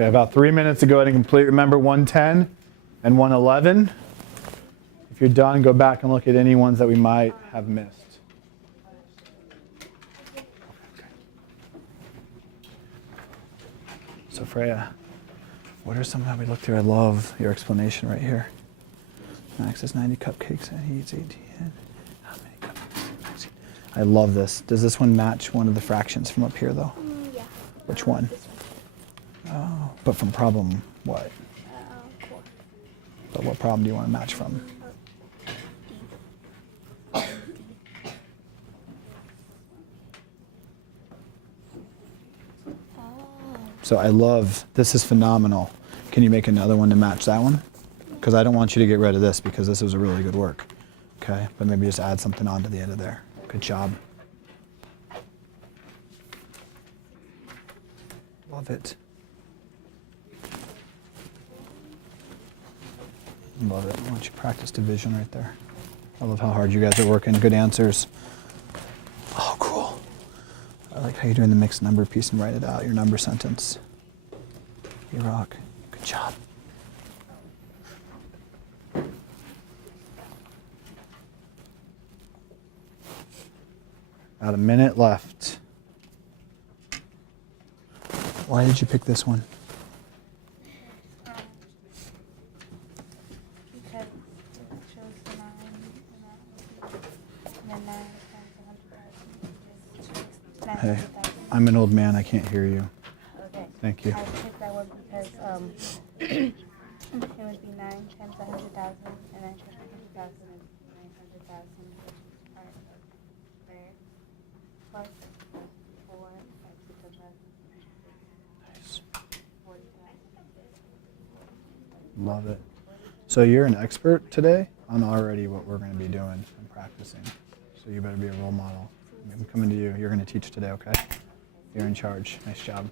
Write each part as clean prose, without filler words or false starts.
Okay, about 3 minutes to go ahead and complete. Remember 110 and 111. If you're done, go back and look at any ones that we might have missed. So Freya, what are some that we looked through? I love your explanation right here. Max has 90 cupcakes and he eats 18. How many cupcakes? I love this. Does this one match one of the fractions from up here though? Yeah. Which one? Oh, but from problem what? 4. But what problem do you want to match from? So I love, this is phenomenal. Can you make another one to match that one? Because I don't want you to get rid of this because this was a really good work. Okay, but maybe just add something on to the end of there. Good job. Love it. Love it. Why don't you practice division right there? I love how hard you guys are working. Good answers. Oh, cool. I like how you're doing the mixed number piece and write it out, your number sentence. You rock. Good job. About a minute left. Why did you pick this one? Because it shows the 9 and then 9 times 100,000. Hey, I'm an old man. I can't hear you. Okay. Thank you. I picked that one because it would be 9 times 100,000 and then 100,000 and 900,000, which is part of there. Plus 4 x 11. Nice. 40,000. Love it. So you're an expert today on already what we're going to be doing and practicing. So you better be a role model. I'm coming to you. You're going to teach today, okay? You're in charge. Nice job.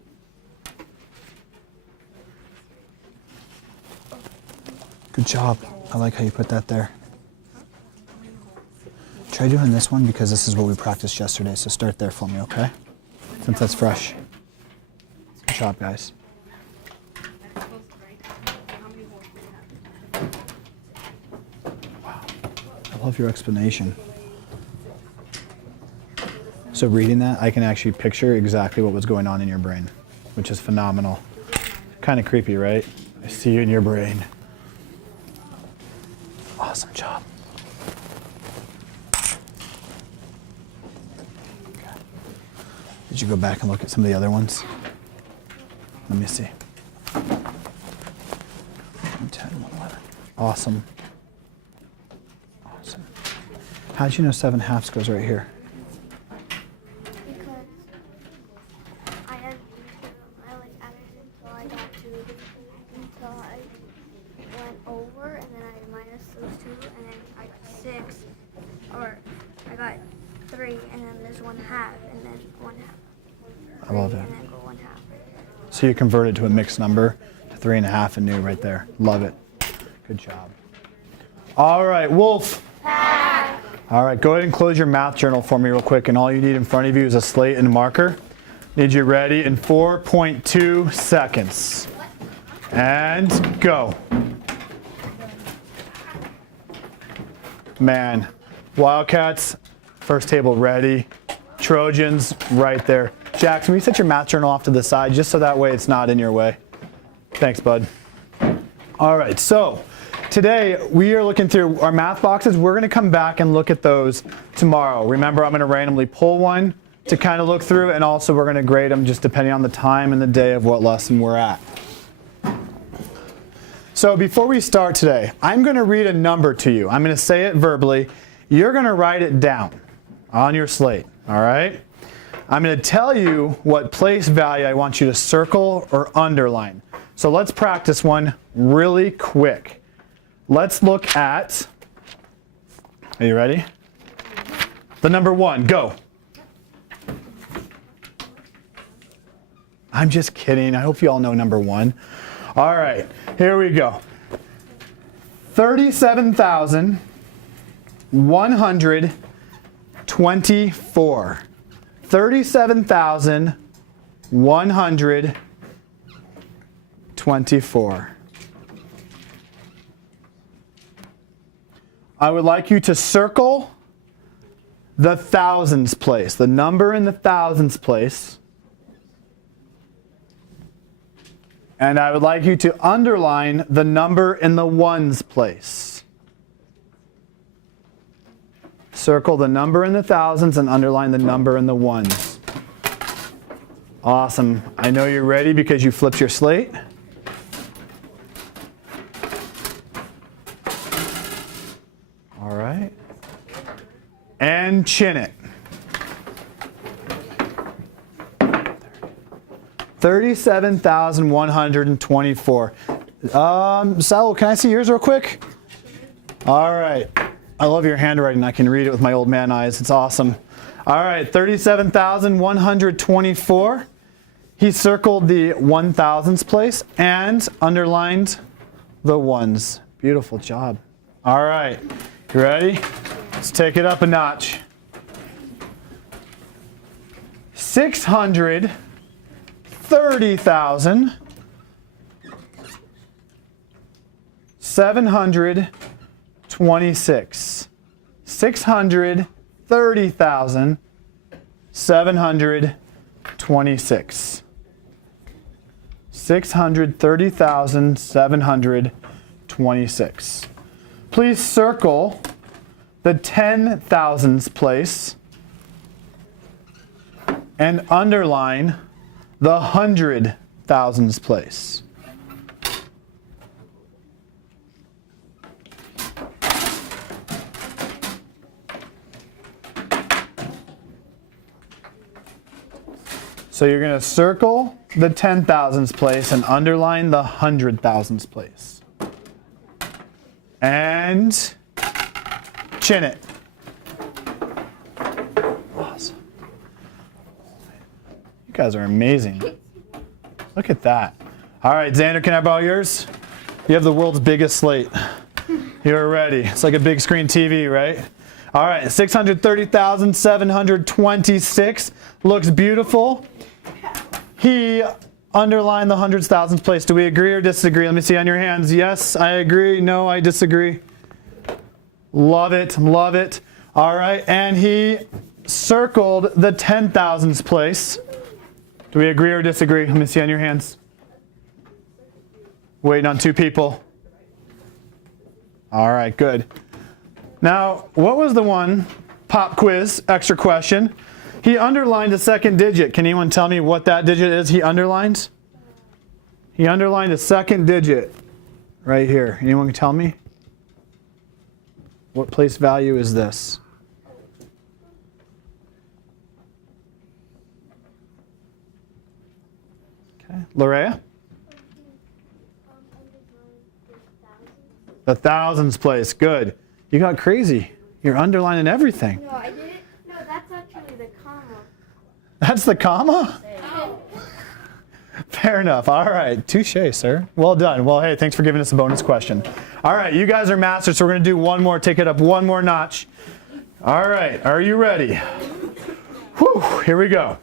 Good job. I like how you put that there. Try doing this one because this is what we practiced yesterday. So start there for me, okay? Since that's fresh. Good job, guys. Wow. I love your explanation. So reading that, I can actually picture exactly what was going on in your brain, which is phenomenal. Kind of creepy, right? I see you in your brain. Awesome job. Okay. Did you go back and look at some of the other ones? Let me see. 110, 111. Awesome. Awesome. How'd you know 7/2 goes right here? Over and then I minus those 2 and then I got 6 or I got 3 and then there's 1/2 and then 1/2. I love it. And then go 1/2. So you converted to a mixed number to 3.5 and new right there. Love it. Good job. All right, Wolf. Pass. All right, go ahead and close your math journal for me real quick, and all you need in front of you is a slate and a marker. Need you ready in 4.2 seconds. And go. Man, Wildcats, first table ready. Trojans, right there. Jackson, will you set your math journal off to the side just so that way it's not in your way? Thanks, bud. All right, so today we are looking through our math boxes. We're going to come back and look at those tomorrow. Remember, I'm going to randomly pull one to kind of look through, and also we're going to grade them just depending on the time and the day of what lesson we're at. So before we start today, I'm going to read a number to you. I'm going to say it verbally. You're going to write it down on your slate, all right? I'm going to tell you what place value I want you to circle or underline. So let's practice one really quick. Let's look at, are you ready? The number 1, go. I'm just kidding. I hope you all know number 1. All right, here we go. 37,124. 37,124. 24. I would like you to circle the thousands place, the number in the thousands place. And I would like you to underline the number in the ones place. Circle the number in the thousands and underline the number in the ones. Awesome. I know you're ready because you flipped your slate. All right. And chin it. 37,124. Sal, can I see yours real quick? All right. I love your handwriting. I can read it with my old man eyes. It's awesome. All right, 37,124. He circled the 1,000s place and underlined the ones. Beautiful job. All right, you ready? Let's take it up a notch. 630,726. 630,726. 630,726. Please circle the 10,000s place and underline the 100,000s place. So you're going to circle the 10,000s place and underline the 100,000s place. And chin it. Awesome. You guys are amazing. Look at that. All right, Xander, can I borrow yours? You have the world's biggest slate. You're ready. It's like a big screen TV, right? All right, 630,726 looks beautiful. He underlined the hundreds, thousands place. Do we agree or disagree? Let me see on your hands. Yes, I agree. No, I disagree. Love it. Love it. All right, and he circled the 10,000s place. Do we agree or disagree? Let me see on your hands. Waiting on two people. All right, good. Now, what was the one? Pop quiz, extra question. He underlined a second digit. Can anyone tell me what that digit is he underlined? He underlined a second digit right here. Anyone can tell me? What place value is this? Okay, Larea? The thousands place. Good. You got crazy. You're underlining everything. No, I didn't. No, that's actually the comma. That's the comma? Oh. Fair enough. All right. Touche, sir. Well done. Well, hey, thanks for giving us a bonus question. All right. You guys are masters, so we're going to do one more. Take it up one more notch. All right. Are you ready? Whew. Here we go.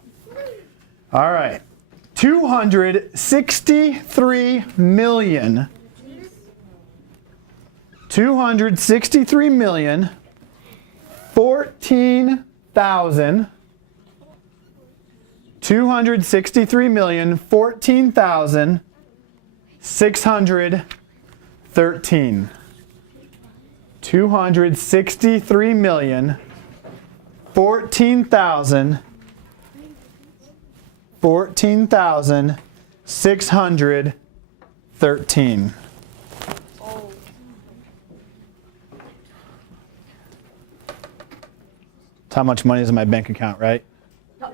All right. 263 million. 263 million 14,000 263 million 14,613 263 million 14,613. How much money is in my bank account, right? No.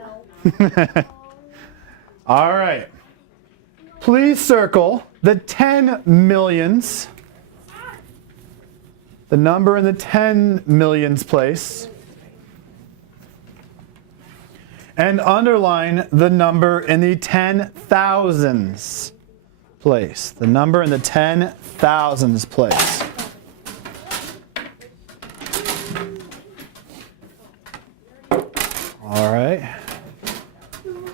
All right. Please circle the 10 millions. The number in the 10 millions place. And underline the number in the 10,000s place. The number in the 10,000s place. All right.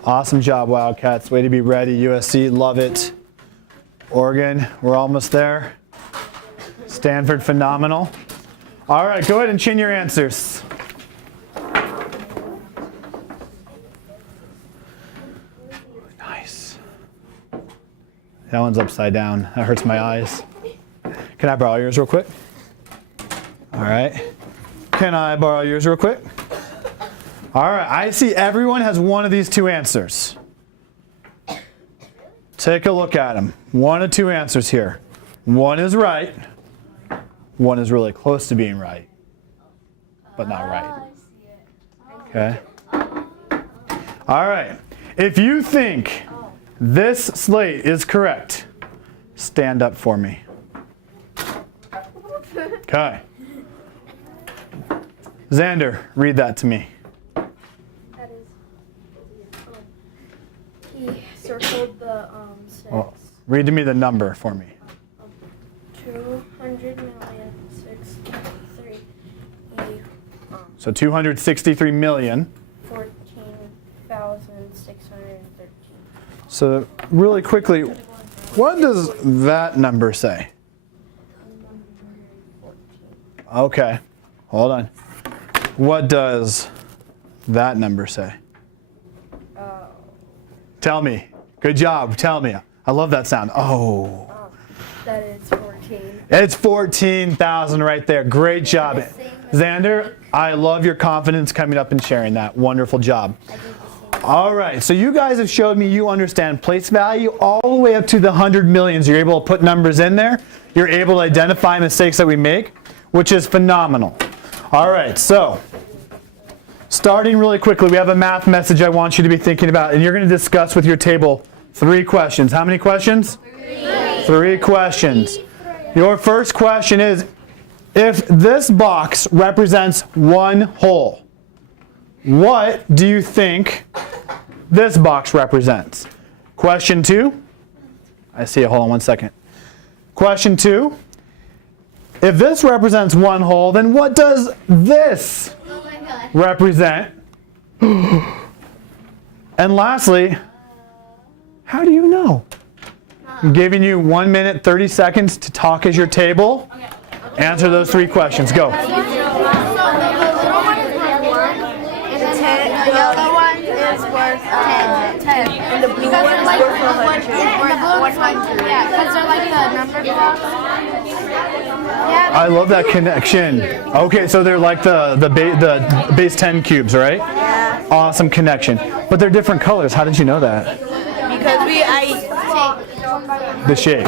Awesome job, Wildcats. Way to be ready. USC, love it. Oregon, we're almost there. Stanford, phenomenal. All right, go ahead and chin your answers. Nice. That one's upside down. That hurts my eyes. Can I borrow yours real quick? All right. Can I borrow yours real quick? All right, I see everyone has one of these two answers. Take a look at them. One of two answers here. One is right. One is really close to being right, but not right. Okay. All right. If you think this slate is correct, stand up for me. Okay. Xander, read that to me. That is, he circled the six. Oh, read to me the number for me. 200,063. So 263 million. 14,613. So really quickly, what does that number say? Okay, hold on. What does that number say? Tell me. Good job. Tell me. I love that sound. Oh. That is 14. It's 14,000 right there. Great job. Xander, I love your confidence coming up and sharing that. Wonderful job. All right, so you guys have showed me you understand place value all the way up to the 100 millions. You're able to put numbers in there. You're able to identify mistakes that we make, which is phenomenal. All right, so starting really quickly, we have a math message I want you to be thinking about, and you're going to discuss with your table 3 questions. How many questions? 3 questions. Your first question is, if this box represents one whole, what do you think this box represents? Question 2. I see it. Hold on one second. Question 2. If this represents one whole, then what does this represent? And lastly, how do you know? I'm giving you 1 minute, 30 seconds to talk as your table. Answer those 3 questions. Go. The yellow one is worth 10. And the blue one is worth 100. Yeah, because they're like the number blocks. Yeah. I love that connection. Okay, so they're like the base 10 cubes, right? Yeah. Awesome connection. But they're different colors. How did you know that? Because The shape.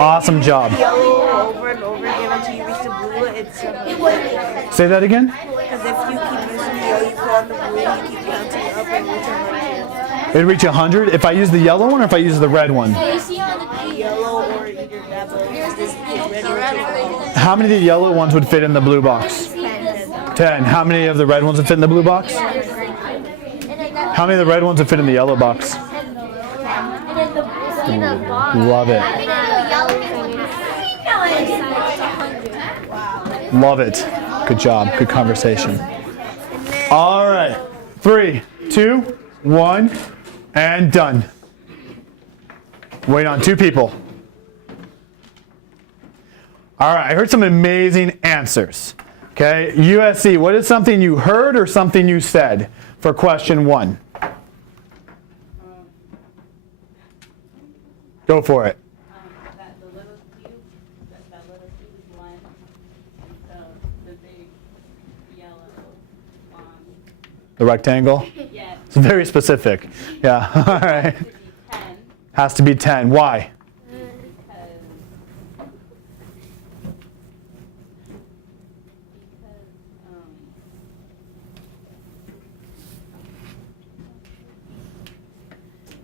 Awesome job. yellow over and over again until you reach the blue. It's Say that again? because if you keep using the yellow, you put on the blue, you keep counting up and reach 100. It'd reach 100 if I use the yellow one or if I use the red one? Yellow or either that, but this is red or How many of the yellow ones would fit in the blue box? 10. How many of the red ones would fit in the blue box? How many of the red ones would fit in the yellow box? Love it. Love it. Good job. Good conversation. All right. 3, 2, 1, and done. Wait on 2 people. All right. I heard some amazing answers. Okay. USC, what is something you heard or something you said for question 1? Go for it. That the little cube, that little cube is 1, and so the big yellow The rectangle? yes, It's very specific. Yeah. All right. to be 10 Has to be 10. Why? because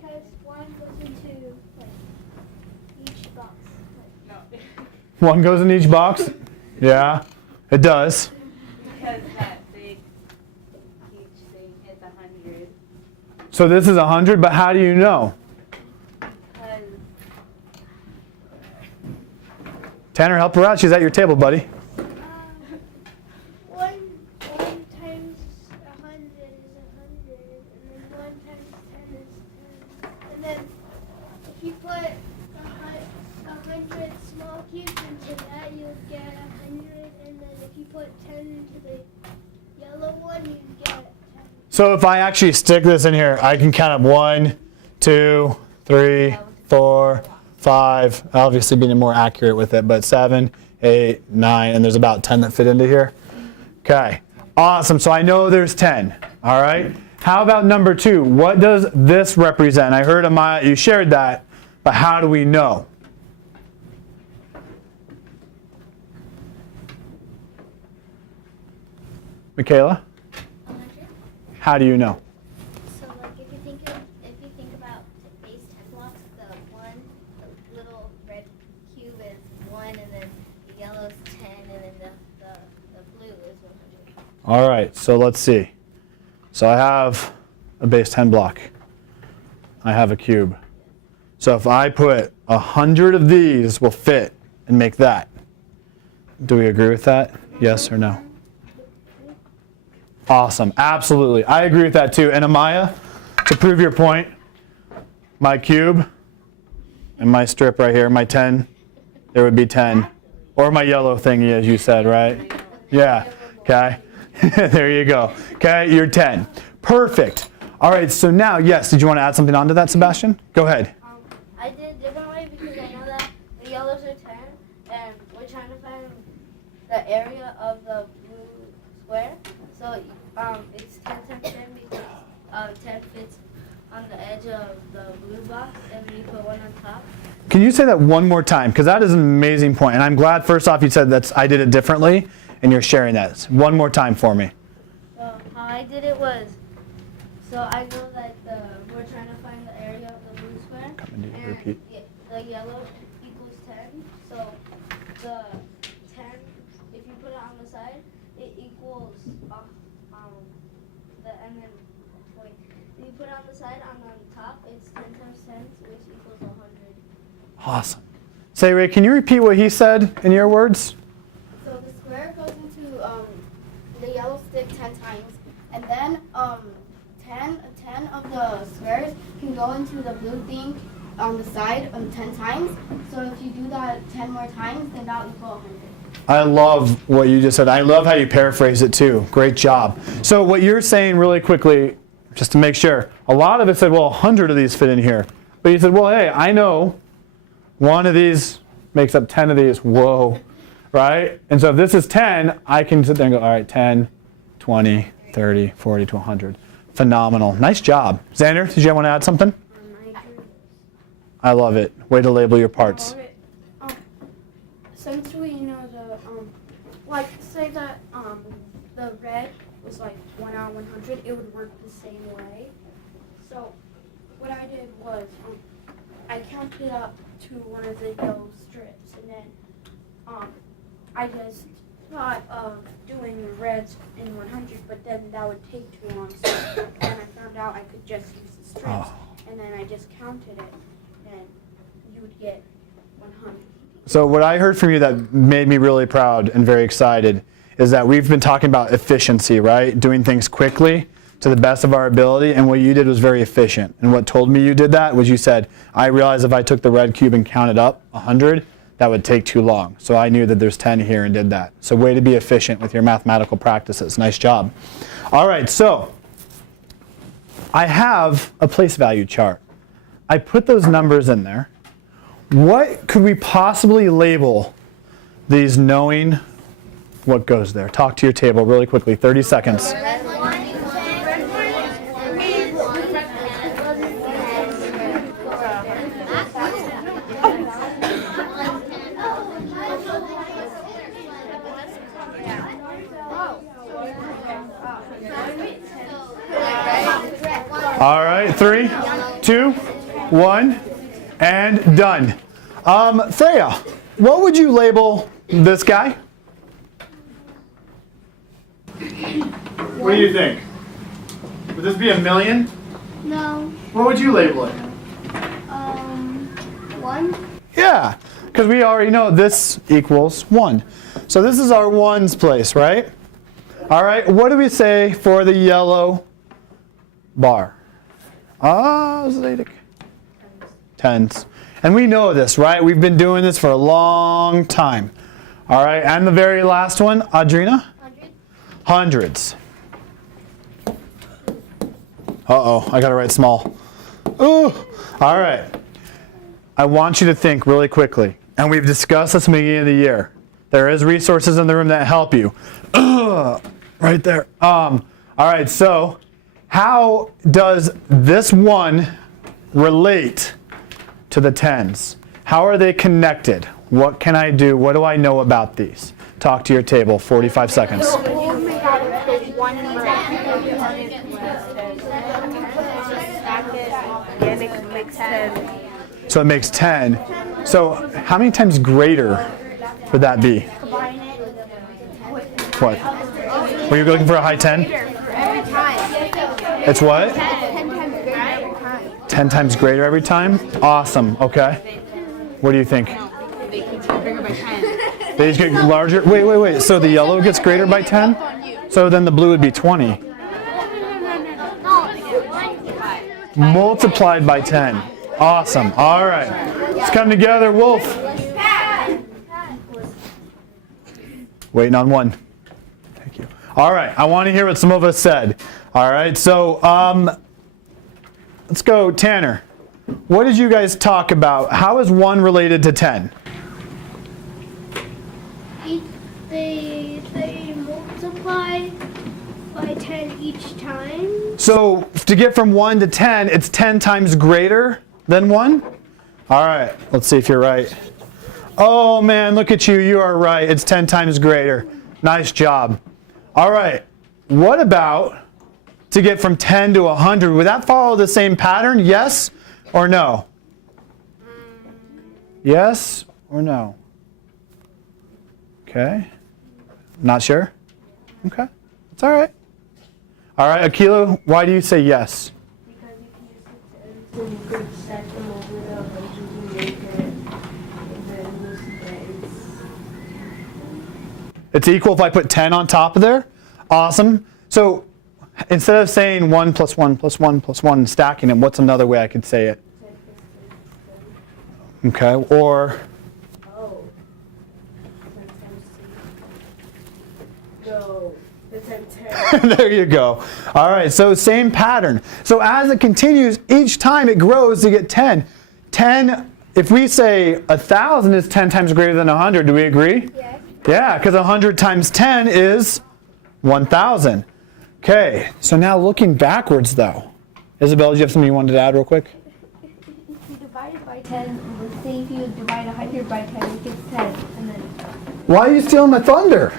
Because one goes into like each box. no, 1 goes in each box? Yeah, it does. because that big huge thing is 100. So this is 100, but how do you know? Because Tanner, help her out. She's at your table, buddy. One times 100 is 100, and then 1 times 10 is 10. And then if you put 100 small cubes into that, you'll get 100. And then if you put 10 into the yellow one, you get 10. So if I actually stick this in here, I can count up 1, 2, 3, 4, 5. Obviously being more accurate with it, but 7, 8, 9, and there's about 10 that fit into here. Okay, awesome. So I know there's 10. All right. How about number 2? What does this represent? I heard Amaya, you shared that, but how do we know? Michaela? 100. How do you know? So like if you think about the base 10 blocks, the little red cube is 1, and then the yellow is 10, and then the blue is 100. All right, so let's see. So I have a base 10 block. I have a cube. So if I put 100 of these will fit and make that. Do we agree with that? Yes or no? Awesome, absolutely. I agree with that too. And Amaya, to prove your point, my cube and my strip right here, my 10, there would be 10. Or my yellow thingy, as you said, right? Yeah, okay. There you go. Okay, you're 10. Perfect. All right, so now, yes, did you want to add something onto that, Sebastian? Go ahead. I did it different way because I know that the yellows are 10, and we're trying to find the area of the blue square. So it's 10 times 10 because 10 fits on the edge of the blue box, and then you put 1 on top. Can you say that one more time? Because that is an amazing point. And I'm glad, first off, you said I did it differently, and you're sharing that. One more time for me. So how I did it was, so I know that we're trying to find the area of the blue square, and repeat. the yellow equals 10. So the 10, if you put it on the side, it equals and then wait, if you put it on the side on the top, it's 10 times 10, which equals 100. Awesome. Say, Ray, can you repeat what he said in your words? So the square goes into the yellow stick 10 times, and then 10 of the squares can go into the blue thing on the side 10 times. So if you do that 10 more times, then that'll equal 100. I love what you just said. I love how you paraphrase it too. Great job. So what you're saying really quickly, just to make sure, a lot of it said, well, 100 of these fit in here. But you said, well, hey, I know one of these makes up 10 of these. Whoa, right? And so if this is 10, I can sit there and go, all right, 10, 20, 30, 40 to 100. Phenomenal. Nice job. Xander, did you want to add something? I love it. Way to label your parts. Since we know like say that the red was like 1 out of 100, it would work the same way. So what I did was I counted up to one of the yellow strips, and then I just thought of doing the reds in 100, but then that would take too long. So then I found out I could just use the strips, and then I just counted it, and you would get 100. So what I heard from you that made me really proud and very excited is that we've been talking about efficiency, right? Doing things quickly to the best of our ability, and what you did was very efficient. And what told me you did that was you said, I realized if I took the red cube and counted up 100, that would take too long. So I knew that there's 10 here and did that. So way to be efficient with your mathematical practices. Nice job. All right, so I have a place value chart. I put those numbers in there. What could we possibly label these knowing what goes there? Talk to your table really quickly, 30 seconds. All right, 3, 2, 1, and done. Freya, what would you label this guy? What do you think? Would this be a million? No. What would you label it? 1. Yeah, because we already know this equals 1. So this is our ones place, right? All right, what do we say for the yellow bar? Zadic. Tens. And we know this, right? We've been doing this for a long time. All right, and the very last one, Audrina? Hundreds. Uh-oh, I got to write small. Ooh, all right. I want you to think really quickly. And we've discussed this at the beginning of the year. There is resources in the room that help you. Right there. All right, so how does this one relate to the tens? How are they connected? What can I do? What do I know about these? Talk to your table, 45 seconds. So it makes 10. So how many times greater would that be? What? Were you looking for a high 10? It's what? 10 times greater every time? Awesome. Okay. What do you think? They each get larger? Wait. So the yellow gets greater by 10? So then the blue would be 20. Multiplied by 10. Awesome. All right. Let's come together, Wolf. Waiting on one. Thank you. All right. I want to hear what some of us said. All right. So let's go, Tanner. What did you guys talk about? How is 1 related to 10? They multiply by 10 each time. So to get from 1 to 10, it's 10 times greater than 1? All right, let's see if you're right. Oh man, look at you, you are right. It's 10 times greater. Nice job. All right, what about to get from 10 to 100? Would that follow the same pattern? Yes or no? Yes or no? Okay, not sure? Okay, it's all right. All right, Akila, why do you say yes? Because if you use it to you could stack them over the 100 and make it, and then use the It's equal if I put 10 on top of there? Awesome. So instead of saying 1 plus 1 plus 1 plus 1 and stacking them, what's another way I could say it? Okay, or there you go. All right, so same pattern. So as it continues, each time it grows to get 10. 10, if we say 1,000 is 10 times greater than 100, do we agree? Yes. Yeah, because 100 times 10 is 1,000. Okay, so now looking backwards though. Isabel, did you have something you wanted to add real quick? If you divide it by 10, let's say if you divide 100 by 10, it gets 10. And then Why are you stealing my thunder?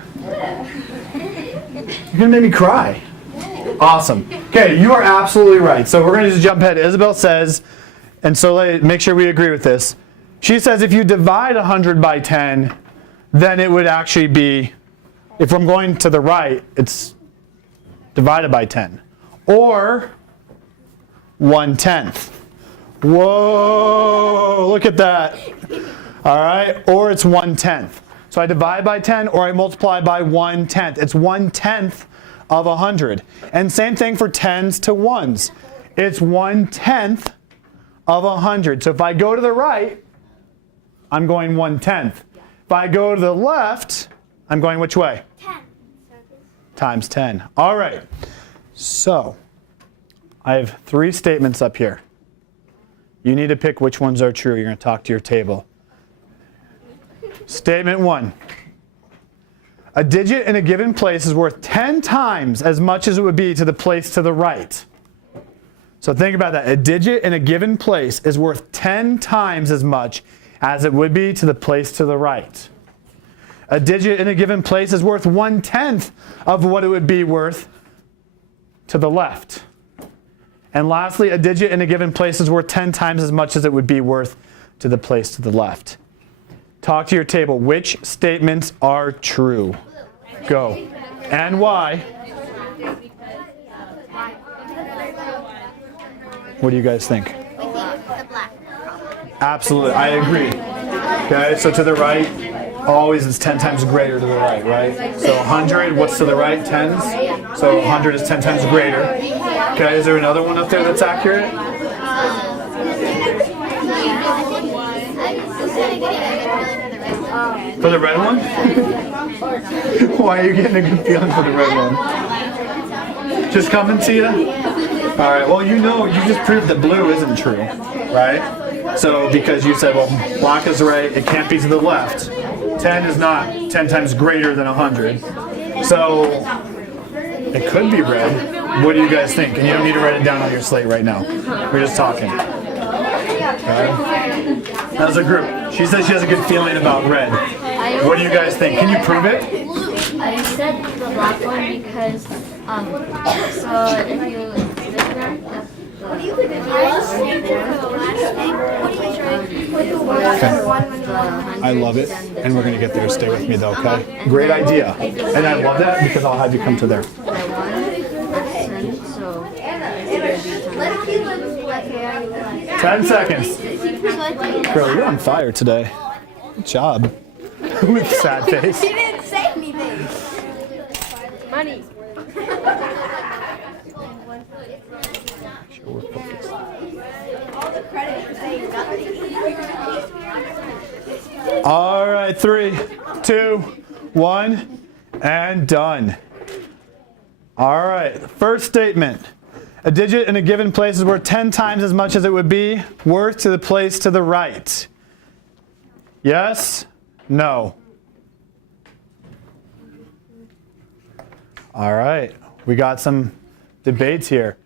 You're going to make me cry. Awesome. Okay, you are absolutely right. So we're going to just jump ahead. Isabel says, and so make sure we agree with this. She says if you divide 100 by 10, then it would actually be, if I'm going to the right, it's divided by 10. Or 1/10. Whoa, look at that. All right, or it's 1/10. So I divide by 10 or I multiply by 1/10. It's 1/10 of 100. And same thing for 10s to 1s. It's 1/10 of 100. So if I go to the right, I'm going 1/10. If I go to the left, I'm going which way? 10. Times 10. All right. So I have 3 statements up here. You need to pick which ones are true. You're going to talk to your table. Statement 1. A digit in a given place is worth 10 times as much as it would be to the place to the right. So think about that. A digit in a given place is worth 10 times as much as it would be to the place to the right. A digit in a given place is worth 1/10 of what it would be worth to the left. And lastly, a digit in a given place is worth 10 times as much as it would be worth to the place to the left. Talk to your table. Which statements are true? Go. And why? What do you guys think? Absolutely, I agree. Okay, so to the right, always it's 10 times greater to the right? So 100, what's to the right? 10s? So 100 is 10 times greater. Okay, is there another one up there that's accurate? For the red one? Why are you getting a good feeling for the red one? Just coming to you? All right, well, you know, you just proved that blue isn't true, right? So, because you said, well, black is right, it can't be to the left. 10 is not 10 times greater than 100. So, it could be red. What do you guys think? And you don't need to write it down on your slate right now. We're just talking. Okay. As a group, she says she has a good feeling about red. What do you guys think? Can you prove it? I said the black one because, so if you I love it, and we're gonna get there. Stay with me though, okay? Great idea, and I love that because I'll have you come to there. 10 seconds. Girl, you're on fire today. Good job. With sad face. She didn't say anything. Money. Sure, we're focused. All the credit for saying nothing. All right, 3, 2, 1, and done. All right, first statement. A digit in a given place is worth 10 times as much as it would be worth to the place to the right. Yes? No? All right, we got some debates here.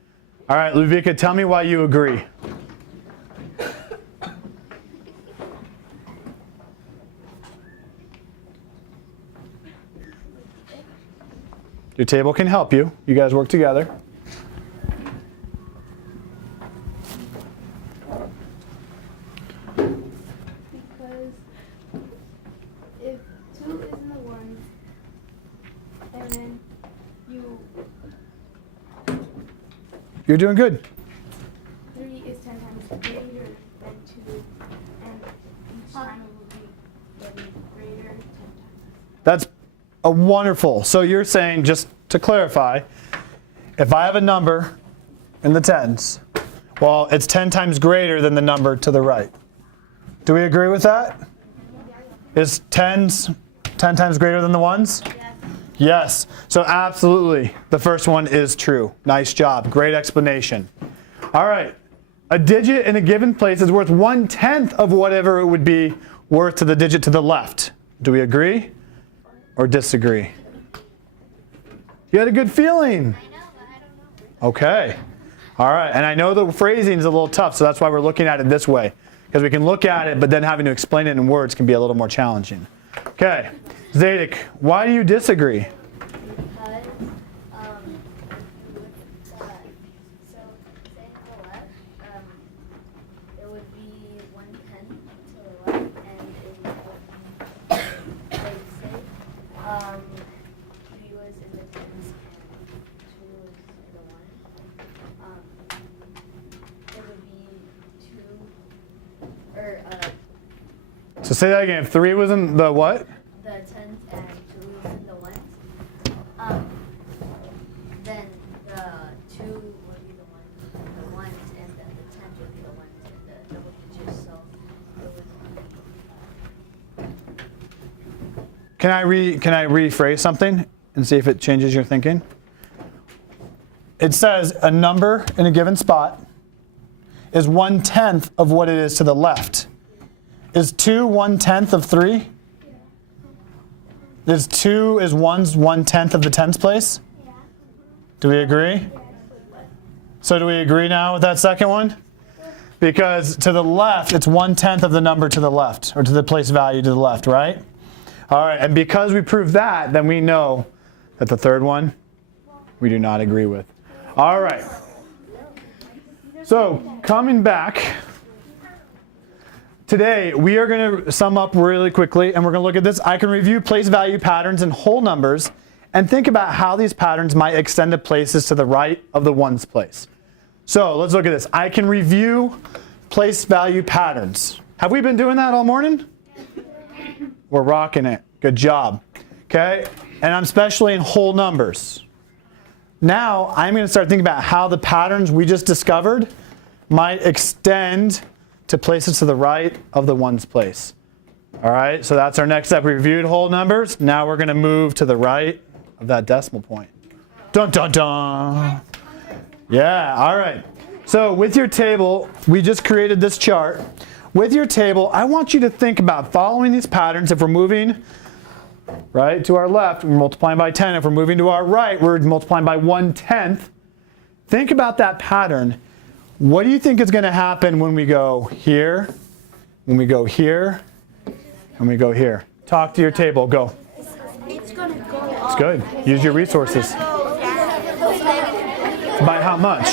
All right, Ludvika, tell me why you agree. Your table can help you. You guys work together. Because if 2 is in the 1, and then You're doing good. 3 is 10 times greater than 2, and each time it will be getting greater 10 times. That's a wonderful. So you're saying, just to clarify, if I have a number in the tens, well, it's 10 times greater than the number to the right. Do we agree with that? Is 10s 10 times greater than the ones? Yes. So absolutely, the first one is true. Nice job. Great explanation. All right. A digit in a given place is worth 1/10 of whatever it would be worth to the digit to the left. Do we agree or disagree? You had a good feeling. Okay. All right. And I know the phrasing is a little tough, so that's why we're looking at it this way. Because we can look at it, but then having to explain it in words can be a little more challenging. Okay. Zaydik, why do you disagree? Because, so say to the left, it would be 1/10 to the left, and it would be, like, say, 3 was in the tens and 2 was in the one. It would be 2, or, So say that again. If 3 was in the what? the tens and 2 was in the ones, then the 2 would be the ones, and then the 10 would be the ones in the double digits. So it would. Can I rephrase something and see if it changes your thinking? It says a number in a given spot is 1/10 of what it is to the left. Is 2 1/10 of 3? Is 1's 1/10 of the tens place? Do we agree? So do we agree now with that second one? Because to the left, it's 1/10 of the number to the left, or to the place value to the left, right? All right, and because we proved that, then we know that the third one we do not agree with. All right. So coming back, today we are going to sum up really quickly, and we're going to look at this. I can review place value patterns in whole numbers and think about how these patterns might extend to places to the right of the ones place. So let's look at this. I can review place value patterns. Have we been doing that all morning? We're rocking it. Good job. Okay? And I'm especially in whole numbers. Now I'm going to start thinking about how the patterns we just discovered might extend to places to the right of the ones place. All right, so that's our next step. We reviewed whole numbers. Now we're going to move to the right of that decimal point. Dun, dun, dun. Yeah, all right. So with your table, we just created this chart. With your table, I want you to think about following these patterns. If we're moving right to our left, we're multiplying by 10. If we're moving to our right, we're multiplying by 1/10. Think about that pattern. What do you think is going to happen when we go here, when we go here, and we go here? Talk to your table. Go. It's gonna go up. It's good. Use your resources. By how much?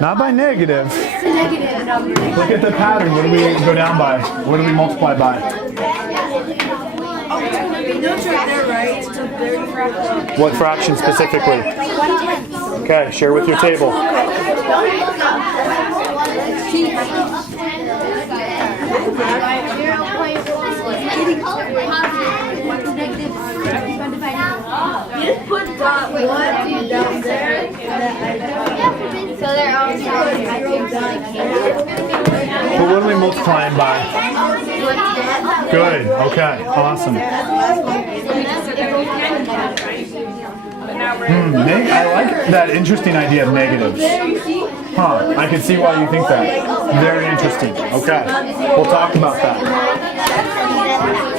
Not by negative. Negative number. Look at the pattern. What do we go down by? What do we multiply by? Those right there, right? It's a third fraction. What fraction specifically? 1/10. Okay, share with your table. You just put dot one down there. So they're all But what are we multiplying by? Good. Okay. Awesome. I like that interesting idea of negatives. Huh. I can see why you think that. Very interesting. Okay. We'll talk about that.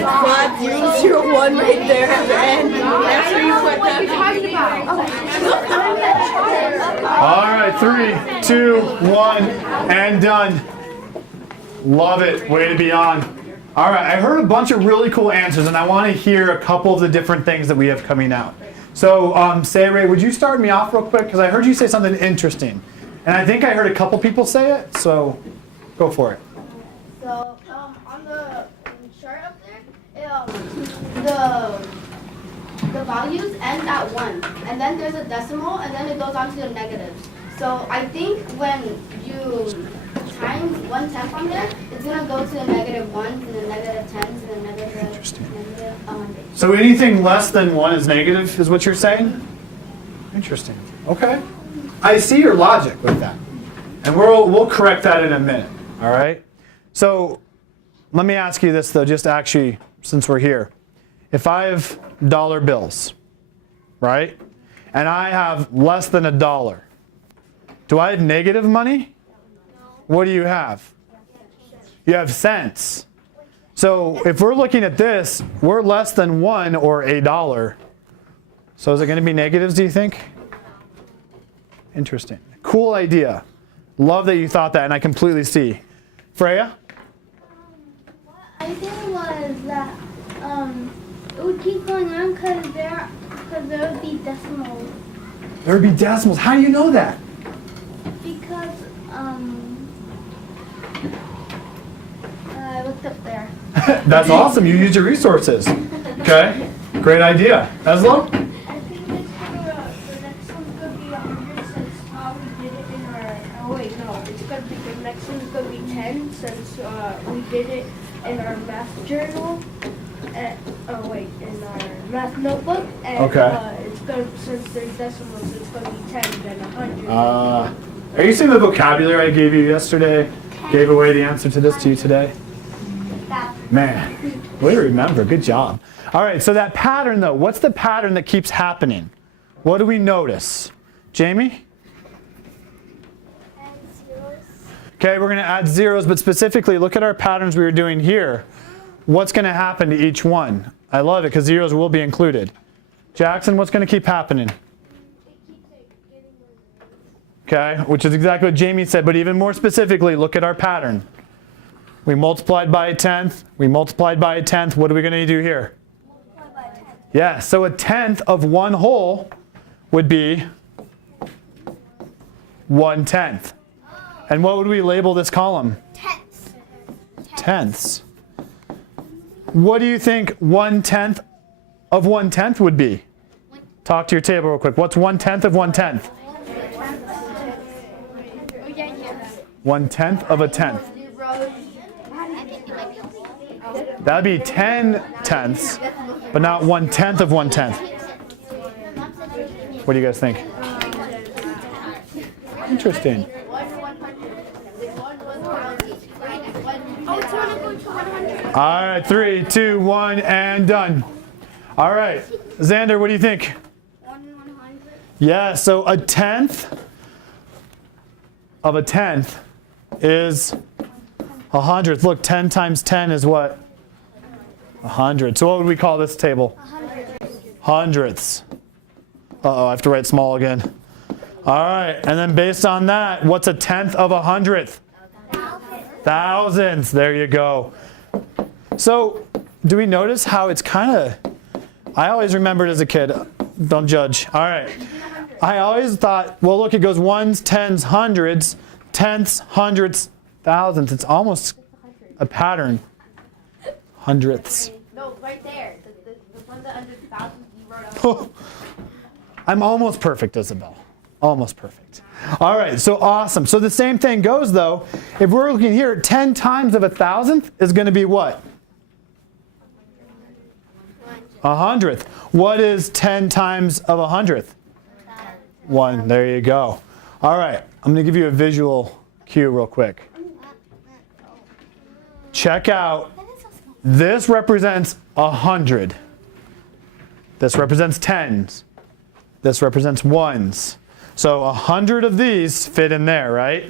5,0,0,1 right there at the end. That's where you put that. All right. 3, 2, 1, and done. Love it. Way to be on. All right. I heard a bunch of really cool answers, and I want to hear a couple of the different things that we have coming out. So, Ray, would you start me off real quick? Because I heard you say something interesting. And I think I heard a couple people say it, so go for it. So on the chart up there, the values end at 1, and then there's a decimal, and then it goes on to the negatives. So I think when you times 1/10 on there, it's gonna go to the -1s and the -10s and the negative 100. So anything less than 1 is negative, is what you're saying? Interesting. Okay. I see your logic with that. And we'll correct that in a minute. All right? So let me ask you this, though, just actually, since we're here. If I have dollar bills, right, and I have less than $1, do I have negative money? What do you have? You have cents. So if we're looking at this, we're less than 1 or $1. So is it going to be negatives, do you think? Interesting. Cool idea. Love that you thought that, and I completely see. Freya? What I did was that it would keep going on because there would be decimals. There would be decimals. How do you know that? Because I looked up there. That's awesome. You used your resources. Okay. Great idea. Eslo? I think the next one's gonna be 100 since we did it in our. Oh wait, no, the next one's gonna be 10 since we did it in our math journal. In our math notebook. And, Okay. It's gonna since there's decimals, it's gonna be 10 then 100. Are you seeing the vocabulary I gave you yesterday? Gave away the answer to this to you today? Man, way to remember. Good job. All right, so that pattern, though, what's the pattern that keeps happening? What do we notice? Jamie? And zeros. Okay, we're going to add zeros, but specifically, look at our patterns we were doing here. What's going to happen to each one? I love it because zeros will be included. Jackson, what's going to keep happening? Okay, which is exactly what Jamie said, but even more specifically, look at our pattern. We multiplied by a 10th. We multiplied by a 10th. What are we going to do here? Multiplied by 10. Yeah, so a 10th of 1 whole would be 1/10. And what would we label this column? Tenths. Tenths. What do you think 1/10 of 1/10 would be? Talk to your table real quick. What's 1/10 of 1/10? 1/10 of a 10th. That'd be 10 tenths, but not 1/10 of 1/10. What do you guys think? Interesting. Oh, it's gonna go to 100. All right, 3, 2, 1, and done. All right, Xander, what do you think? 1/100. Yeah, so a tenth of a tenth is 100th. Look, 10 times 10 is what? 100. So what would we call this table? Hundredths. Uh-oh, I have to write small again. All right, and then based on that, what's a tenth of a hundredth? Thousands. There you go. So do we notice how it's kind of, I always remembered as a kid, don't judge. All right. I always thought, well, look, it goes ones, tens, hundreds, tenths, hundredths, thousands. It's almost a pattern. Hundredths. No, right there. The one that under thousands you wrote out. I'm almost perfect, Isabel. Almost perfect. All right, so awesome. So the same thing goes, though. If we're looking here, 10 times of a thousandth is going to be what? 100th. What is 10 times of a hundredth? 1. There you go. All right, I'm going to give you a visual cue real quick. Check out. This represents 100. This represents tens. This represents ones. So 100 of these fit in there, right?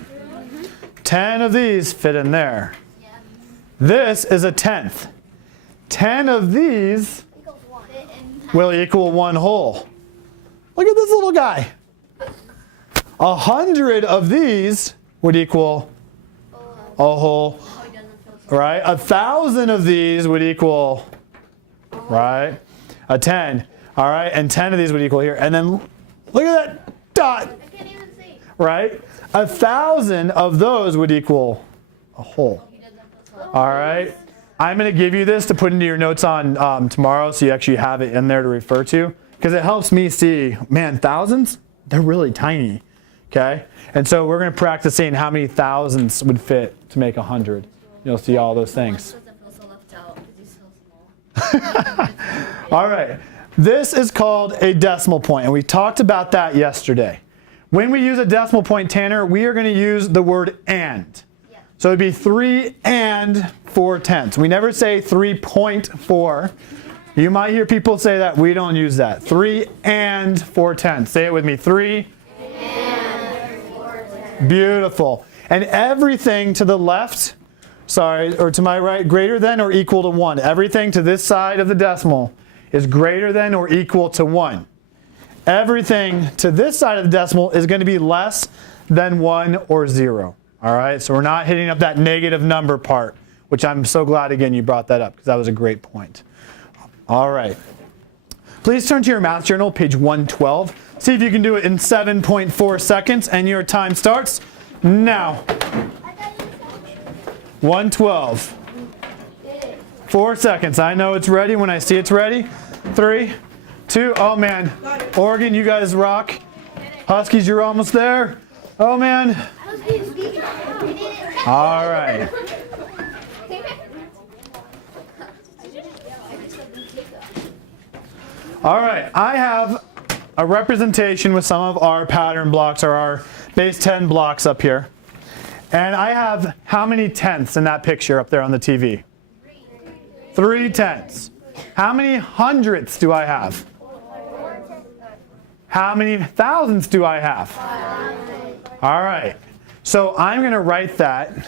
10 of these fit in there. This is a tenth. 10 of these will equal 1 whole. Look at this little guy. 100 of these would equal a whole, right? 1,000 of these would equal, right? A 10. All right, and 10 of these would equal here. And then look at that dot, I can't even see. right? 1,000 of those would equal a whole. All right, I'm going to give you this to put into your notes on tomorrow, so you actually have it in there to refer to, because it helps me see, man, thousands, they're really tiny, okay? And so we're going to practice seeing how many thousands would fit to make 100. You'll see all those things. All right. This is called a decimal point, and we talked about that yesterday. When we use a decimal point, Tanner, we are going to use the word and. So it'd be 3 and 4 tenths. We never say 3.4. You might hear people say that. We don't use that. 3 and 4 tenths. Say it with me. 3 and 4 tenths. Beautiful. And everything to the left, or to my right, greater than or equal to 1. Everything to this side of the decimal is greater than or equal to 1. Everything to this side of the decimal is going to be less than 1 or 0. All right, so we're not hitting up that negative number part, which I'm so glad, again, you brought that up, because that was a great point. All right. Please turn to your math journal, page 112. See if you can do it in 7.4 seconds, and your time starts now. 112. 4 seconds. I know it's ready when I see it's ready. 3, 2, oh man. Oregon, you guys rock. Huskies, you're almost there. Oh man. All right. All right, I have a representation with some of our pattern blocks, or our base 10 blocks up here. And I have how many tenths in that picture up there on the TV? 3 tenths. How many hundredths do I have? How many thousands do I have? All right. So I'm going to write that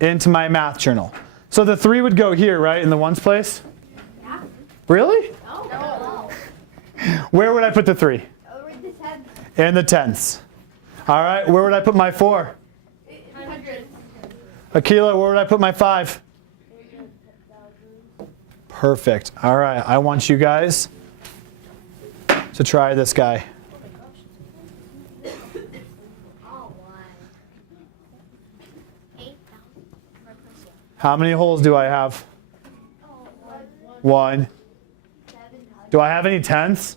into my math journal. So the 3 would go here, right, in the ones place? Really? No. Where would I put the 3? Over the tenth. In the tenths. All right. Where would I put my 4? Hundreds. Akila, where would I put my 5? Perfect. All right. I want you guys to try this guy. How many holes do I have? 1. Do I have any tenths?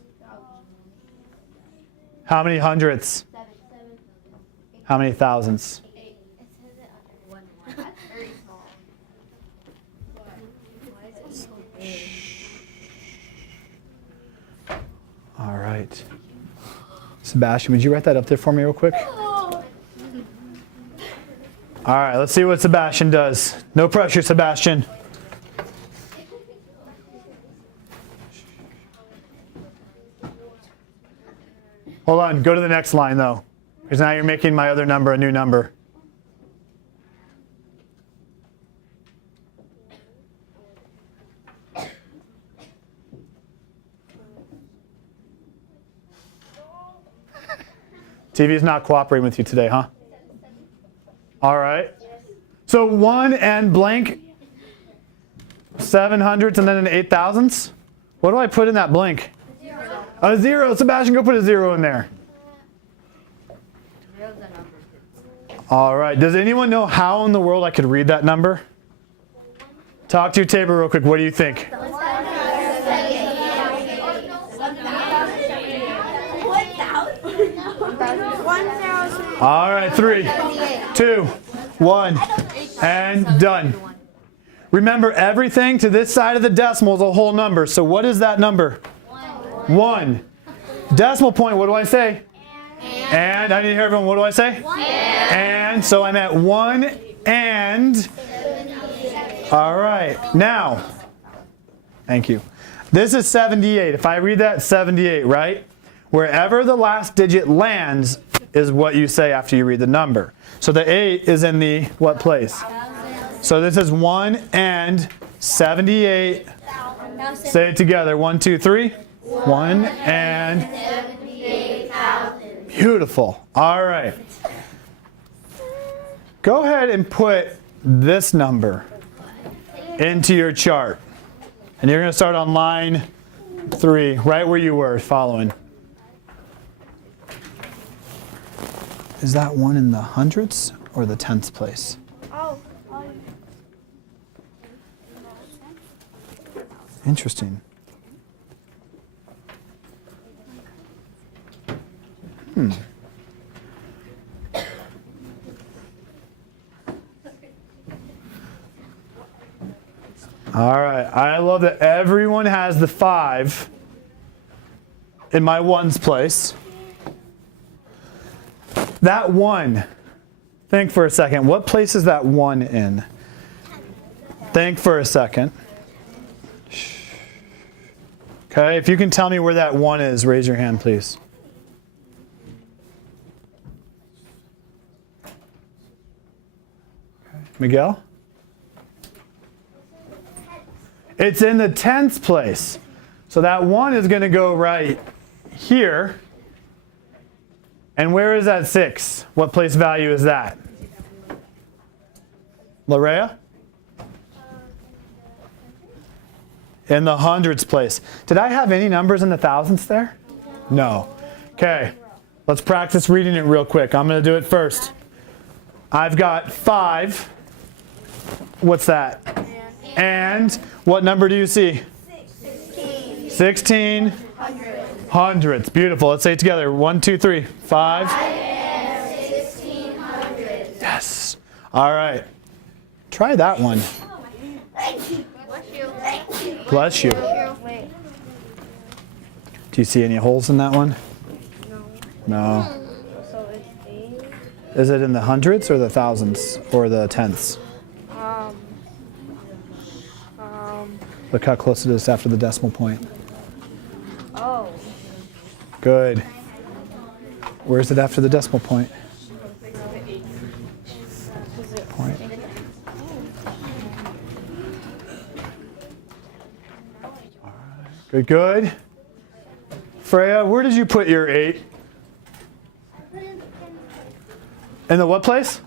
How many hundredths? How many thousands? All right. Sebastian, would you write that up there for me real quick? All right, let's see what Sebastian does. No pressure, Sebastian. Hold on, go to the next line though, because now you're making my other number a new number. TV's not cooperating with you today, huh? All right. So 1 and blank, 700s and then an 8,000s. What do I put in that blank? A 0. Sebastian, go put a 0 in there. All right. Does anyone know how in the world I could read that number? Talk to your table real quick. What do you think? All right, 3, 2, 1, and done. Remember, everything to this side of the decimal is a whole number. So what is that number? 1. Decimal point, what do I say? And I need to hear everyone, what do I say? And so I'm at 1 and. All right, now, thank you. This is 78. If I read that, 78, right? Wherever the last digit lands is what you say after you read the number. So the 8 is in the what place? So this is 1 and 78. Say it together. 1, 2, 3. 1 and 78,000. Beautiful. All right. Go ahead and put this number into your chart. And you're going to start on line 3, right where you were following. Is that one in the hundreds or the tenths place? Interesting. All right. I love that everyone has the 5 in my ones place. That 1, think for a second. What place is that 1 in? Think for a second. Okay, if you can tell me where that 1 is, raise your hand, please. Okay. Miguel? It's in the tenths place. So that 1 is going to go right here. And where is that 6? What place value is that? Larea? In the hundreds place. Did I have any numbers in the thousands there? No. Okay. Let's practice reading it real quick. I'm going to do it first. I've got 5. What's that? And what number do you see? 16. Hundreds. Beautiful. Let's say it together. 1, 2, 3. 5. 1600. Yes. All right. Try that one. Bless you. Do you see any holes in that one? No. So it's 8. Is it in the hundreds or the thousands or the tenths? Look how close it is after the decimal point. Oh. Good. Where is it after the decimal point? Point. Good, good. Freya, where did you put your 8? In the what place?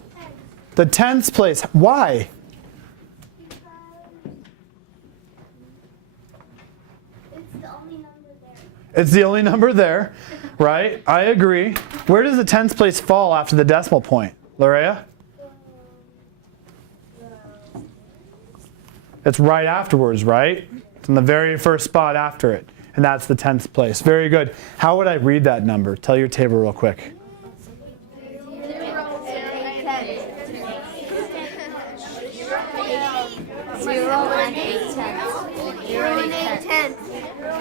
The tenths place. Why? It's the only number there, right? I agree. Where does the tenths place fall after the decimal point? Larea? It's right afterwards, right? It's in the very first spot after it. And that's the tenths place. Very good. How would I read that number? Tell your table real quick. 0 and 8 tenths. 0 and 8 tenths.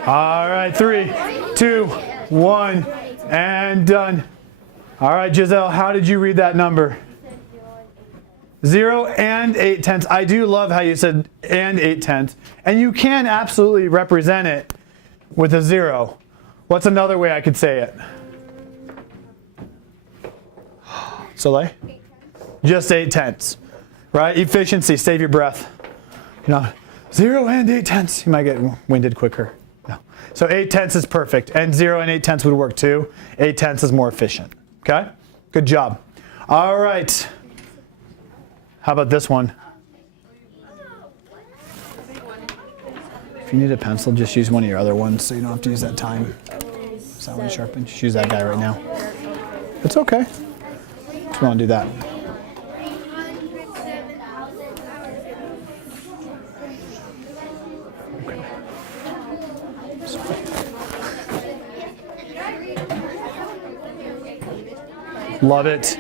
All right, 3, 2, 1, and done. All right, Giselle, how did you read that number? 0 and 8 tenths. I do love how you said and 8 tenths. And you can absolutely represent it with a 0. What's another way I could say it? Soleil? Just 8/10, right? Efficiency, save your breath. You know, 0 and 8/10. You might get winded quicker. No. So 8/10 is perfect, and 0 and 8/10 would work too. 8/10 is more efficient. Okay? Good job. All right. How about this one? If you need a pencil, just use one of your other ones so you don't have to use that time. Is that one sharpened? Just use that guy right now. It's okay. Just want to do that. Love it.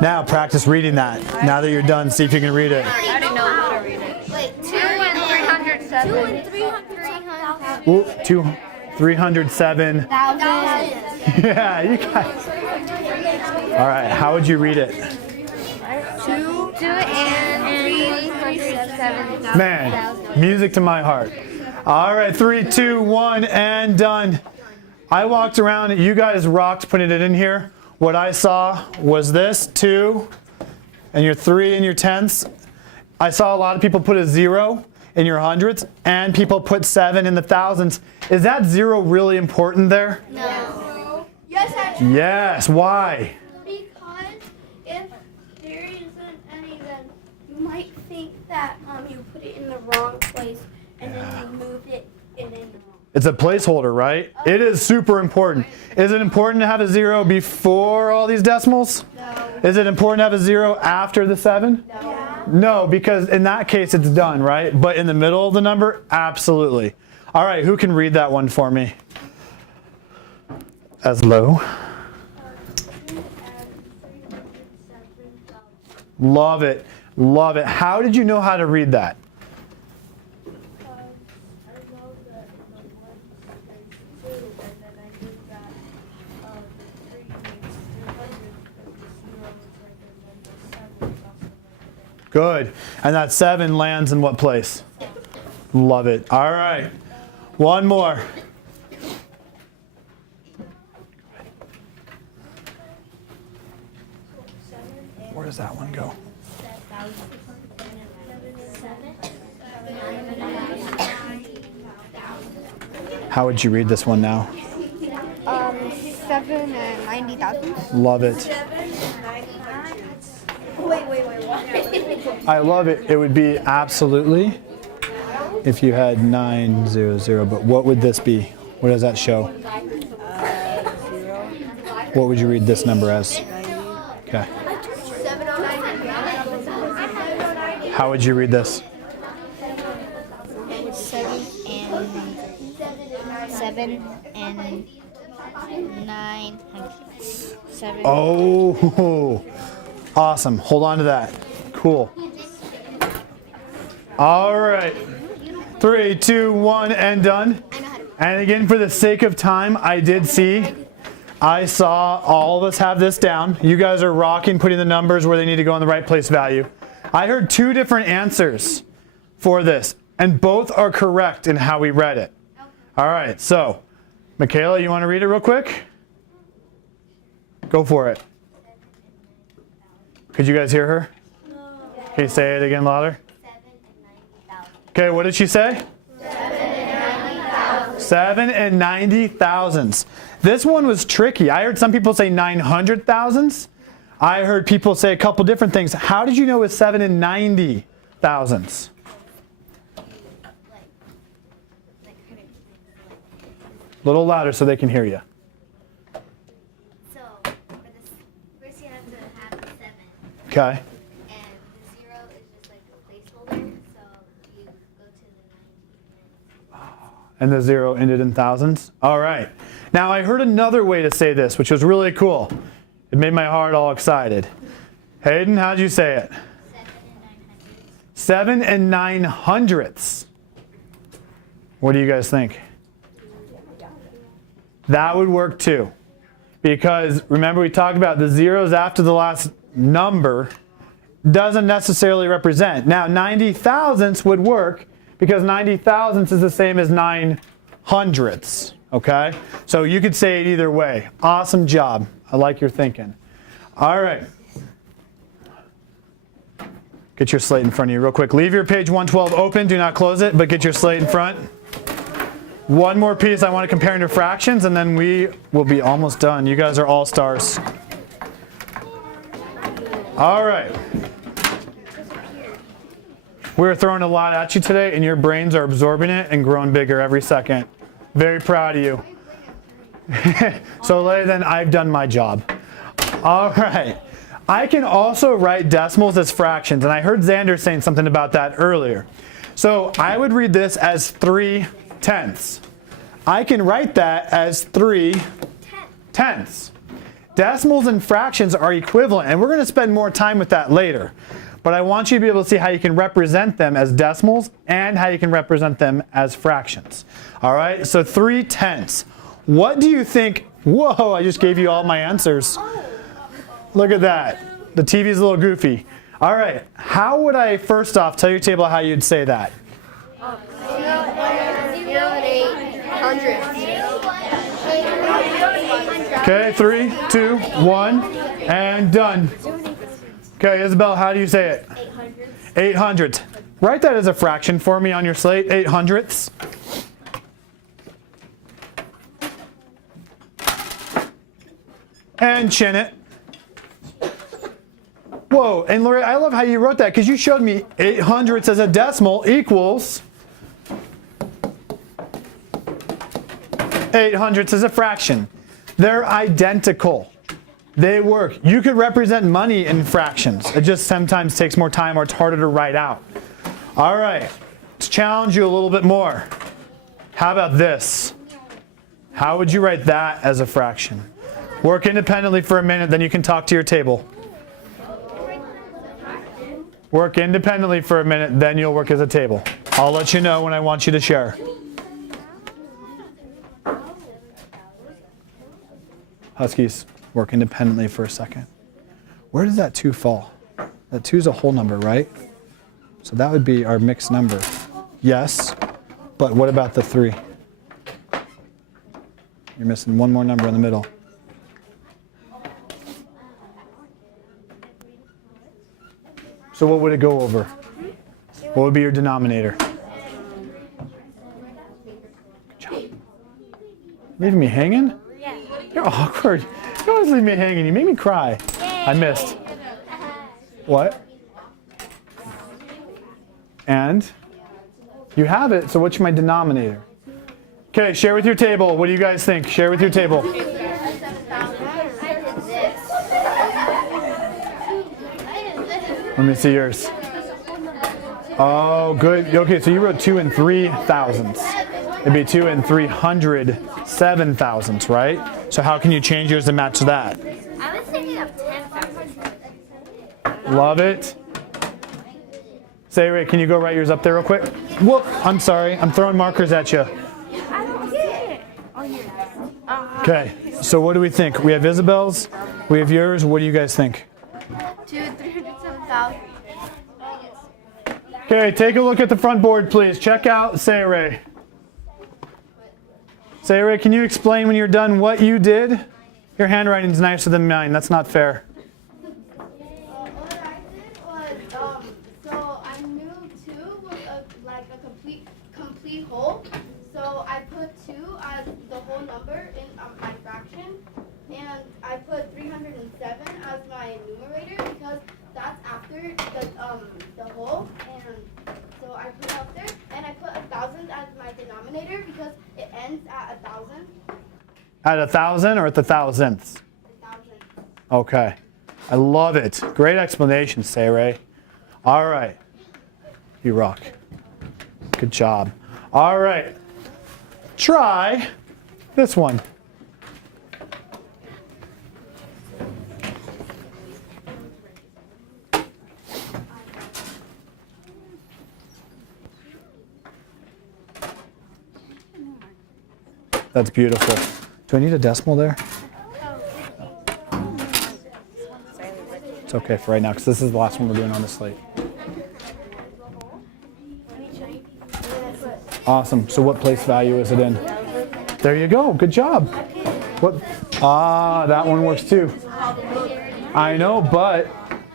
Now practice reading that. Now that you're done, see if you can read it. I already know how to read it. Wait, 2 and 307. 2 and 307. Ooh, 307. Yeah, you guys. All right, how would you read it? 2 and 307. Man, music to my heart. All right, 3, 2, 1, and done. I walked around, you guys rocked putting it in here. What I saw was this, 2, and your 3 and your tenths. I saw a lot of people put a 0 in your hundreds, and people put 7 in the thousands. Is that 0 really important there? No. Yes, actually. Yes, why? Because if there isn't any, then you might think that you put it in the wrong place and then you moved it in the wrong. It's a placeholder, right? It is super important. Is it important to have a 0 before all these decimals? No. Is it important to have a 0 after the 7? No. No, because in that case it's done, right? But in the middle of the number, absolutely. All right, who can read that one for me? As low. Love it. Love it. How did you know how to read that? Good. And that 7 lands in what place? Love it. All right. One more. Where does that one go? How would you read this one now? 7 and 90,000. Love it. Wait. I love it. It would be absolutely if you had 900, but what would this be? What does that show? 0. What would you read this number as? Okay. How would you read this? 7 and 900. 7. Oh, awesome. Hold on to that. Cool. All right. 3, 2, 1, and done. And again, for the sake of time, I saw all of us have this down. You guys are rocking, putting the numbers where they need to go in the right place value. I heard 2 different answers for this, and both are correct in how we read it. All right, so Michaela, you want to read it real quick? Go for it. Could you guys hear her? No. Can you say it again louder? 7 and 90,000. Okay, what did she say? 7 and 90,000. This one was tricky. I heard some people say 900,000. I heard people say a couple different things. How did you know it was 7 and 90,000? A little louder so they can hear you. So, for this, first you have to have the 7. Okay. And the 0 is just like a placeholder, so you go to the 90. And the 0 ended in thousands. All right. Now I heard another way to say this, which was really cool. It made my heart all excited. Hayden, how'd you say it? 7 and 900ths. What do you guys think? That would work too. Because remember we talked about the zeros after the last number doesn't necessarily represent. Now 90 thousandths would work because 90 thousandths is the same as 900ths. Okay? So you could say it either way. Awesome job. I like your thinking. All right. Get your slate in front of you real quick. Leave your page 112 open. Do not close it, but get your slate in front. One more piece I want to compare into fractions, and then we will be almost done. You guys are all stars. All right. We're throwing a lot at you today, and your brains are absorbing it and growing bigger every second. Very proud of you. So then I've done my job. All right. I can also write decimals as fractions, and I heard Xander saying something about that earlier. So I would read this as 3/10. I can write that as 3/10. Decimals and fractions are equivalent, and we're going to spend more time with that later. But I want you to be able to see how you can represent them as decimals and how you can represent them as fractions. All right, so 3/10. What do you think? Whoa, I just gave you all my answers. Look at that. The TV's a little goofy. All right, how would I first off tell your table how you'd say that? 800. Okay, 3, 2, 1, and done. Okay, Isabel, how do you say it? 800. Write that as a fraction for me on your slate, 800ths. And chin it. Whoa, and Lori, I love how you wrote that because you showed me 800ths as a decimal equals 800ths as a fraction. They're identical. They work. You could represent money in fractions. It just sometimes takes more time or it's harder to write out. All right, let's challenge you a little bit more. How about this? How would you write that as a fraction? Work independently for a minute, then you can talk to your table. Work independently for a minute, then you'll work as a table. I'll let you know when I want you to share. Huskies, work independently for a second. Where does that 2 fall? That 2 is a whole number, right? So that would be our mixed number. Yes, but what about the 3? You're missing one more number in the middle. So what would it go over? What would be your denominator? Good job. Leaving me hanging? You're awkward. You always leave me hanging. You make me cry. I missed. What? And? You have it, so what's my denominator? Okay, share with your table. What do you guys think? Share with your table. Let me see yours. Oh, good. Okay, so you wrote 2 and 3 thousandths. It'd be 2 and 307 thousandths, right? So how can you change yours to match that? I was thinking of 10,000. Love it. Say, Ray, can you go write yours up there real quick? Whoop, I'm sorry. I'm throwing markers at you. I don't see it. Okay, so what do we think? We have Isabel's, we have yours. What do you guys think? 307,000. Okay, take a look at the front board, please. Check out Sayre. Sayre, can you explain when you're done what you did? Your handwriting's nicer than mine. That's not fair. What I did was, so I knew 2 was like a complete whole. So I put 2 as the whole number in my fraction, and I put 307 as my numerator because that's after the whole, and so I put it up there, and I put 1,000 as my denominator because it ends at 1,000. At 1,000 or at the thousandths? 1,000. Okay. I love it. Great explanation, Sayre. All right. You rock. Good job. All right. Try this one. That's beautiful. Do I need a decimal there? It's okay for right now because this is the last one we're doing on the slate. Awesome. So what place value is it in? There you go. Good job. What? Ah, that one works too. I know, but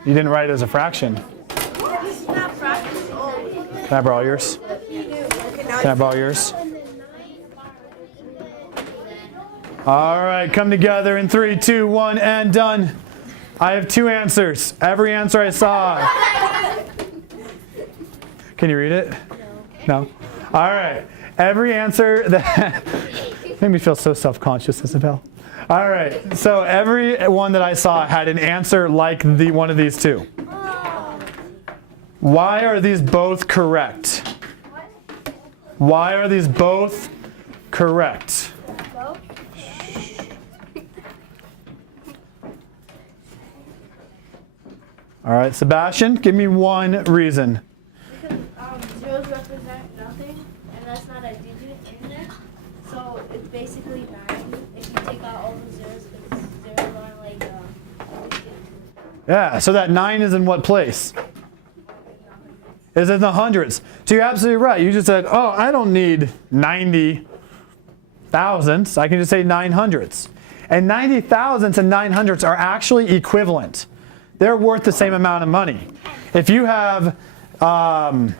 you didn't write it as a fraction. It's not practice. Can I borrow yours? Can I borrow yours? All right, come together in 3, 2, 1, and done. I have 2 answers. Every answer I saw. Can you read it? No. All right. Every answer that made me feel so self-conscious, Isabel. All right. So every one that I saw had an answer like one of these 2. Why are these both correct? Why are these both correct? All right, Sebastian, give me one reason. Because zeros represent nothing, and that's not a digit in there. So it's basically 9. If you take out all the zeros, because zeros aren't like a digit. Yeah, so that 9 is in what place? Is in the hundreds. So you're absolutely right. You just said, oh, I don't need 90 thousandths. I can just say 900ths. And 90 thousandths and 900ths are actually equivalent. They're worth the same amount of money. If you have 9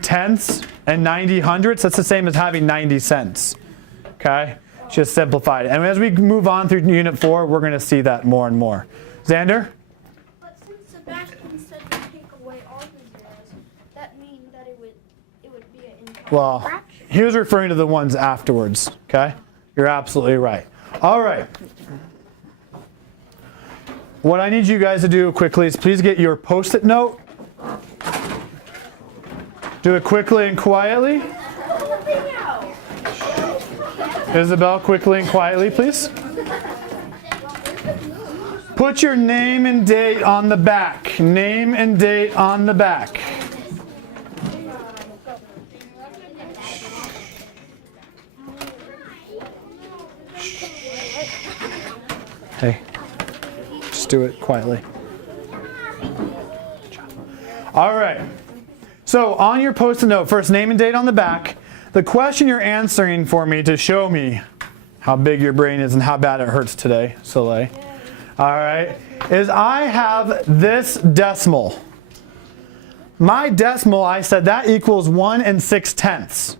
tenths and 90 hundredths, that's the same as having 90 cents. Okay? Just simplified. And as we move on through Unit 4, we're going to see that more and more. Xander? But since Sebastian said to take away all the zeros, that means that it would be an improper Well, fraction. he was referring to the ones afterwards. Okay? You're absolutely right. All right. What I need you guys to do quickly is please get your Post-it note. Do it quickly and quietly. Isabel, quickly and quietly, please. Put your name and date on the back. Name and date on the back. Hey. Do it quietly. All right. So on your Post-it note, first name and date on the back. The question you're answering for me to show me how big your brain is and how bad it hurts today, Soleil. All right. Is I have this decimal. My decimal, I said that equals 1 6/10.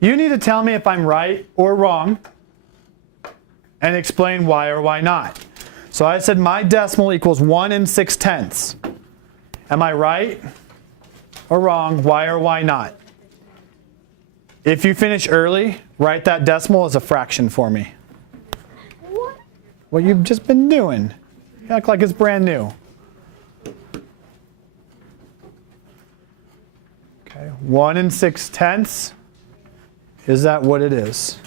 You need to tell me if I'm right or wrong and explain why or why not. So I said my decimal equals 1 6/10. Am I right or wrong? Why or why not? If you finish early, write that decimal as a fraction for me. What you've just been doing. You act like it's brand new. Okay, 1 6/10. Is that what it is?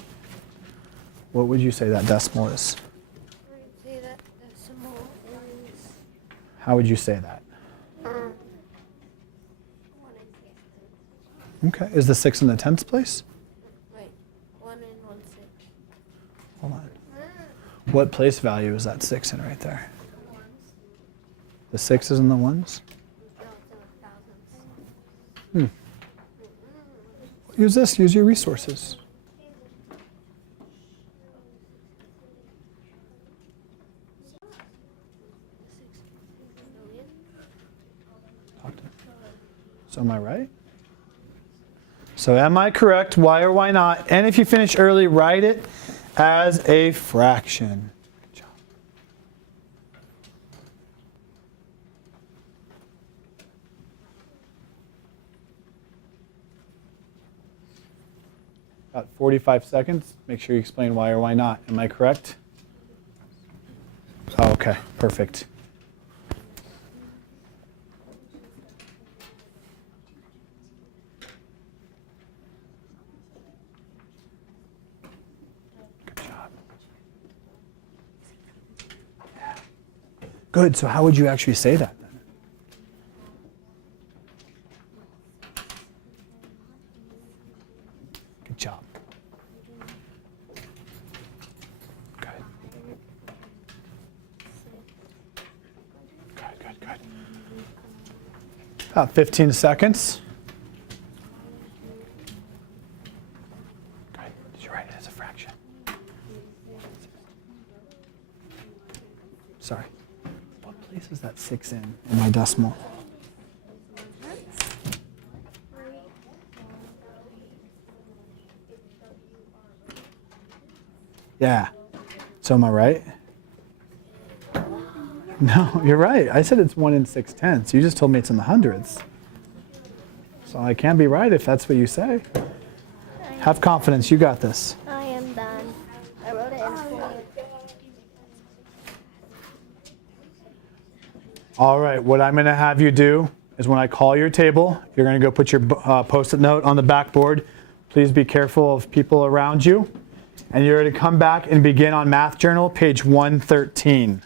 What would you say that decimal is? How would you say that? Okay. Is the 6 in the tenths place? Wait, 1 and 1/6. Hold on. What place value is that 6 in right there? The 6 is in the ones? No, it's in the thousands. Use this. Use your resources. So am I right? So am I correct? Why or why not? And if you finish early, write it as a fraction. Good job. About 45 seconds. Make sure you explain why or why not. Am I correct? Oh, okay, perfect. Good, so how would you actually say that then? Good job. Good. Good. About 15 seconds. Good. Did you write it as a fraction? 6 in my decimal. Yeah. So am I right? No, you're right. I said it's 1 in 6/10. You just told me it's in the hundreds. So I can't be right if that's what you say. Have confidence. You got this. I am done. I wrote it in full. All right. What I'm going to have you do is when I call your table, you're going to go put your Post-it note on the backboard. Please be careful of people around you. And you're going to come back and begin on Math Journal, page 113.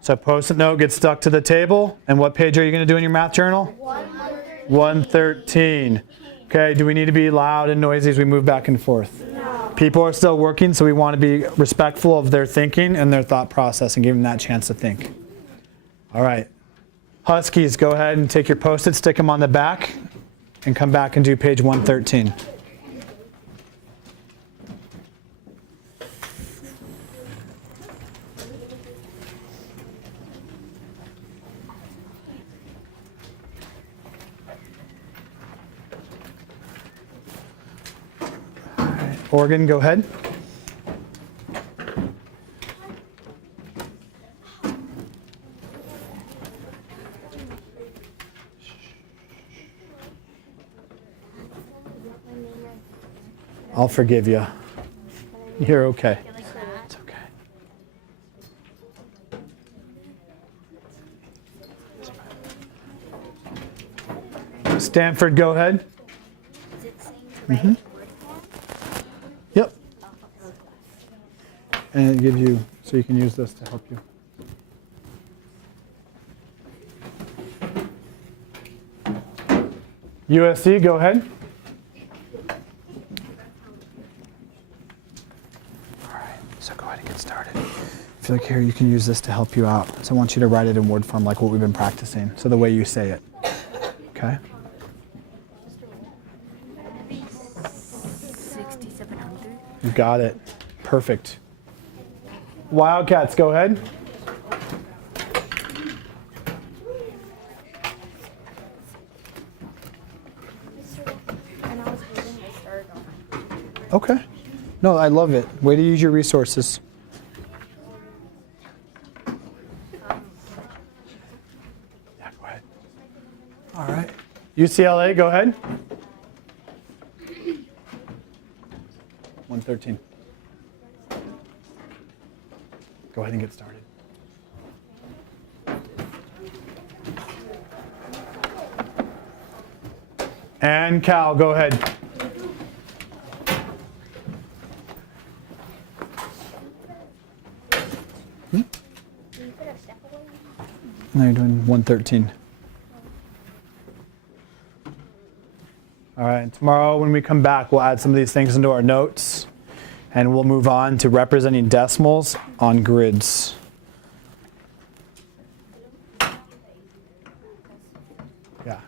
So Post-it note gets stuck to the table. And what page are you going to do in your Math Journal? 113. Okay, do we need to be loud and noisy as we move back and forth? No. People are still working, so we want to be respectful of their thinking and their thought process and give them that chance to think. All right. Huskies, go ahead and take your Post-it, stick them on the back, and come back and do page 113. Oregon, go ahead. I'll forgive you. You're okay. It's okay. Stanford, go ahead. Is it saying to write in word form? Yep. And it gives you, so you can use this to help you. USC, go ahead. All right, so go ahead and get started. I feel like here you can use this to help you out. So I want you to write it in word form like what we've been practicing. So the way you say it. Okay? 6,700. You got it. Perfect. Wildcats, go ahead. And I was reading this third on. Okay. No, I love it. Way to use your resources. Yeah, go ahead. All right. UCLA, go ahead. 113. Go ahead and get started. And Cal, go ahead. No, you're doing 113. All right, tomorrow when we come back, we'll add some of these things into our notes, and we'll move on to representing decimals on grids. Yeah.